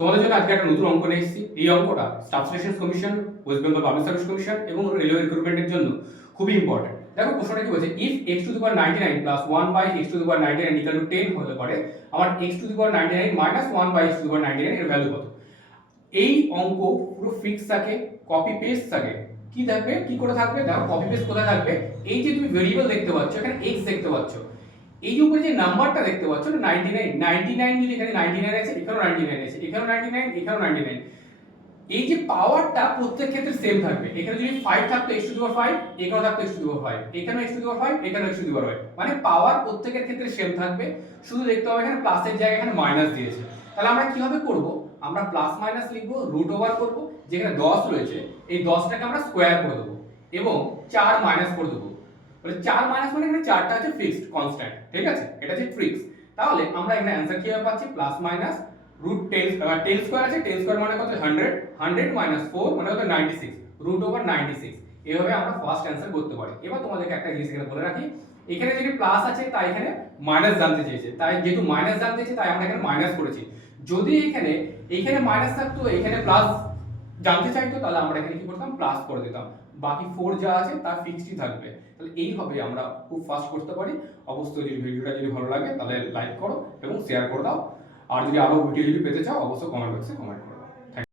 তোমাদের জন্য আজকে একটা নতুন অঙ্ক নিয়ে এসেছি। এই অঙ্কটা staff selection commission, West Bengal public service commission এবং রেলওয়ে রিক্রুটমেন্টের জন্য খুবই ইম্পর্টেন্ট। দেখো প্রশ্নটা কি বলছে, if x to the power 99 plus 1 by x to the power 99 equal to 10 হলে পরে আমার x to the power 99 minus 1 by x to the power 99 এর ভ্যালু কত। এই অঙ্ক পুরো ফিক্স থাকে, কপি পেস্ট থাকে। কি থাকবে, কি করে থাকবে, দেখো কপি পেস্ট কোথায় থাকবে, এই যে তুমি ভেরিয়েবল দেখতে পাচ্ছ এখানে x দেখতে পাচ্ছ, এই যে উপরে যে নাম্বারটা দেখতে পাচ্ছ না 99 যদি এখানে 99 আছে, এখানেও 99 আছে, এখানেও 99, এখানেও 99, এই যে পাওয়ারটা প্রত্যেক ক্ষেত্রে সেম থাকবে। এখানে যদি 5 থাকতো x টু দি পাওয়ার 5, এখানেও থাকতো x টু দি পাওয়ার 5, এখানেও x টু দি পাওয়ার 5, এখানেও x টু দি পাওয়ার 5, মানে পাওয়ার প্রত্যেকের ক্ষেত্রে সেম থাকবে। শুধু দেখতে হবে এখানে প্লাসের জায়গায় এখানে মাইনাস দিয়েছে। তাহলে আমরা কিভাবে করব, আমরা প্লাস মাইনাস লিখব, রুট ওভার করব, যেখানে 10 রয়েছে এই 10টাকে আমরা স্কয়ার করে দেব এবং 4 মাইনাস করে দেব। বলে 4 মাইনাস মানে এখানে 4টা আছে ফিক্সড কনস্ট্যান্ট, ঠিক আছে, এটা হচ্ছে ফিক্স। তাহলে আমরা এখানে অ্যানসার কিভাবে পাচ্ছি, প্লাস মাইনাস রুট 10 স্কয়ার আছে, 10 স্কয়ার মানে কত 100, 100 মাইনাস 4 মানে কত 96, রুট ওভার 96। এভাবে আমরা ফার্স্ট অ্যানসার করতে পারি। এবার তোমাদেরকে একটা জিনিস এখানে বলে রাখি, এখানে যদি প্লাস আছে তাই এখানে মাইনাস জানতে চেয়েছে, তাই যেহেতু মাইনাস জানতে চেয়েছে তাই আমরা এখানে মাইনাস করেছি। যদি এখানে মাইনাস থাকতো, এখানে প্লাস জানতে চাইতো, তাহলে আমরা এখানে কি করতাম, প্লাস করে দিতাম। বাকি 4 যা আছে তার ফিক্সডই থাকবে। তাহলে এইভাবে আমরা খুব ফাস্ট করতে পারি। অবশ্যই যদি ভিডিওটা যদি ভালো লাগে তাহলে লাইক করো এবং শেয়ার করে দাও। আর যদি আরো ভিডিও যদি পেতে চাও অবশ্যই কমেন্ট বক্সে কমেন্ট করো।